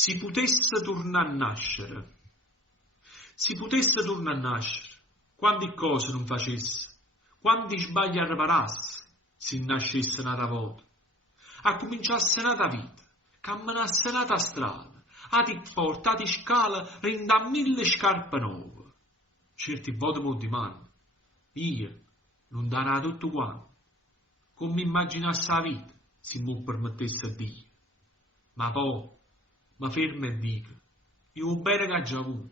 Si potesse tornare a nascere, quante cose non facesse, quanti sbagli riparasse, se nascesse un'altra volta. A cominciasse un'altra vita, camminasse un'altra strada, a di porta, a di scala, rinda 1000 scarpe nuove. Certi volte mi domando, io non darà tutto quanto, come immaginassi la vita, se mi permettesse a Dio. Ma poi, mi fermo e dico, io bene che ho già avuto,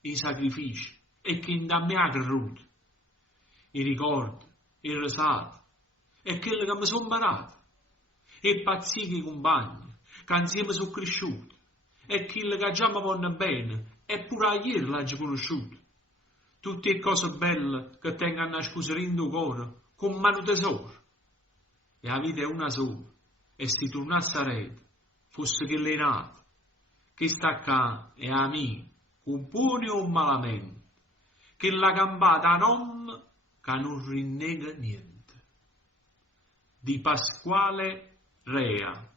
i sacrifici, e che da me ha creduto, i ricordi, il risate, e quello che mi sono imparato, e pazzi che i compagni, che insieme sono cresciuti, e quello che già mi vanno bene, e pure ieri l'ho conosciuto. Tutte le cose belle che tengono nascose in tuo cuore, con mano tesoro. E la vita è una sola, e se tornasse a rete, fosse che l'è nata, che sta qua è a me, con buoni o malamente, che la gambata non, che non rinnega niente. Di Pasquale Rea.